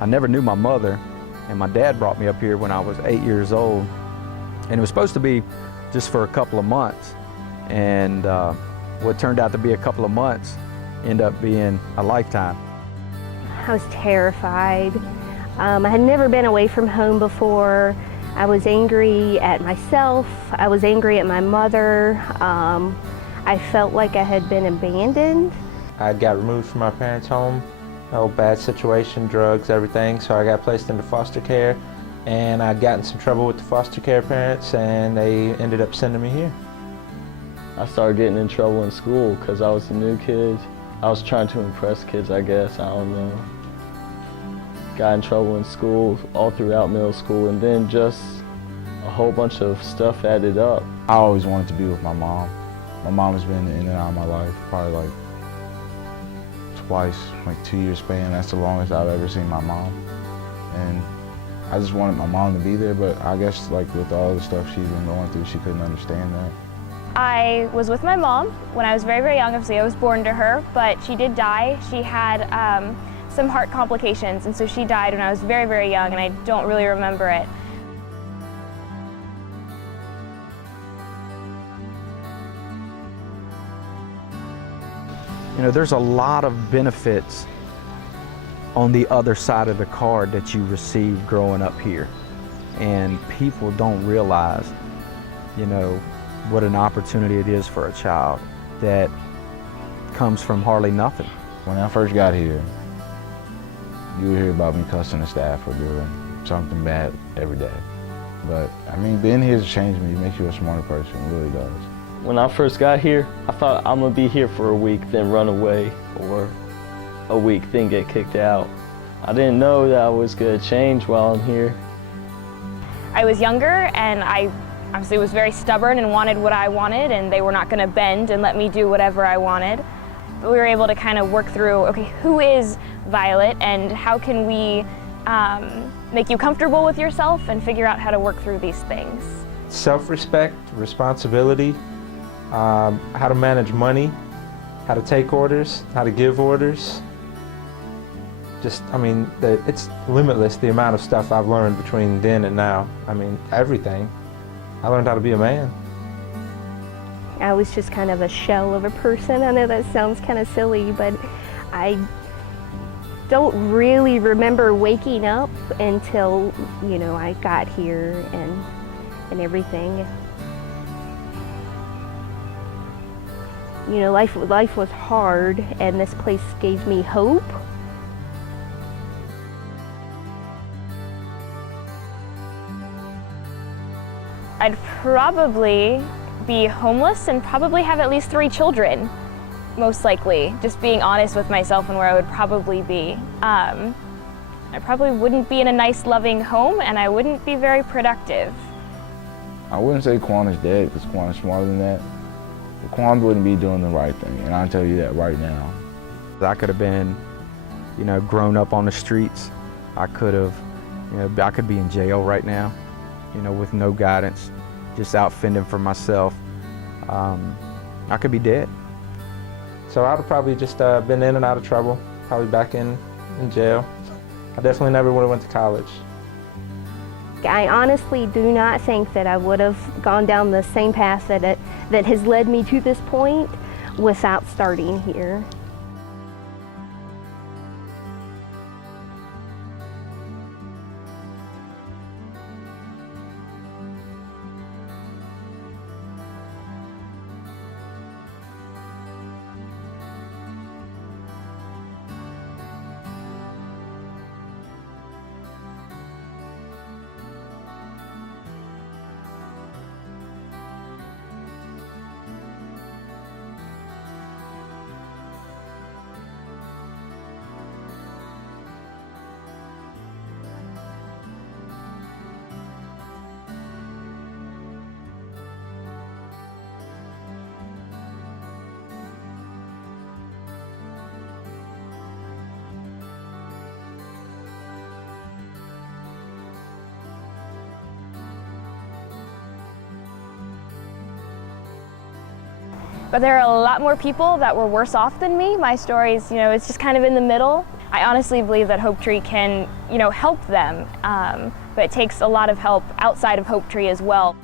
I never knew my mother, and my dad brought me up here when I was 8 years old. And it was supposed to be just for a couple of months. And what turned out to be a couple of months ended up being a lifetime. I was terrified. I had never been away from home before. I was angry at myself. I was angry at my mother. I felt like I had been abandoned. I got removed from my parents' home. Oh, bad situation, drugs, everything. So I got placed into foster care, and I got in some trouble with the foster care parents, and they ended up sending me here. I started getting in trouble in school because I was a new kid. I was trying to impress kids, I guess, I don't know. Got in trouble in school, all throughout middle school, and then just a whole bunch of stuff added up. I always wanted to be with my mom. My mom has been in and out of my life probably like twice, like 2 years span. That's the longest I've ever seen my mom. And I just wanted my mom to be there, but I guess like with all the stuff she's been going through, she couldn't understand that. I was with my mom when I was very, very young. Obviously, I was born to her, but she did die. She had some heart complications, and so she died when I was very, very young, and I don't really remember it. You know, there's a lot of benefits on the other side of the card that you receive growing up here. And people don't realize, you know, what an opportunity it is for a child that comes from hardly nothing. When I first got here, you would hear about me cussing the staff for doing something bad every day. But I mean, being here has changed me. It makes you a smarter person, it really does. When I first got here, I thought I'm gonna be here for a week, then run away, or a week, then get kicked out. I didn't know that I was gonna change while I'm here. I was younger, and I obviously was very stubborn and wanted what I wanted, and they were not going to bend and let me do whatever I wanted. But we were able to kind of work through, okay, who is Violet, and how can we make you comfortable with yourself and figure out how to work through these things. Self-respect, responsibility, how to manage money, how to take orders, how to give orders. Just, I mean, it's limitless the amount of stuff I've learned between then and now. I mean, everything. I learned how to be a man. I was just kind of a shell of a person. I know that sounds kind of silly, but I don't really remember waking up until, you know, I got here and everything. You know, life was hard, and this place gave me hope. I'd probably be homeless and probably have at least 3 children, most likely, just being honest with myself and where I would probably be. I probably wouldn't be in a nice, loving home, and I wouldn't be very productive. I wouldn't say Quanah's dead, because Quanah's smarter than that. But Quanah wouldn't be doing the right thing, and I'll tell you that right now. I could have been, you know, grown up on the streets. I could have, you know, I could be in jail right now, you know, with no guidance, just out fending for myself. I could be dead. So I'd have probably just been in and out of trouble, probably back in jail. I definitely never would have went to college. I honestly do not think that I would have gone down the same path that has led me to this point without starting here. But there are a lot more people that were worse off than me. My story's, you know, it's just kind of in the middle. I honestly believe that HopeTree can, help them, but it takes a lot of help outside of HopeTree as well.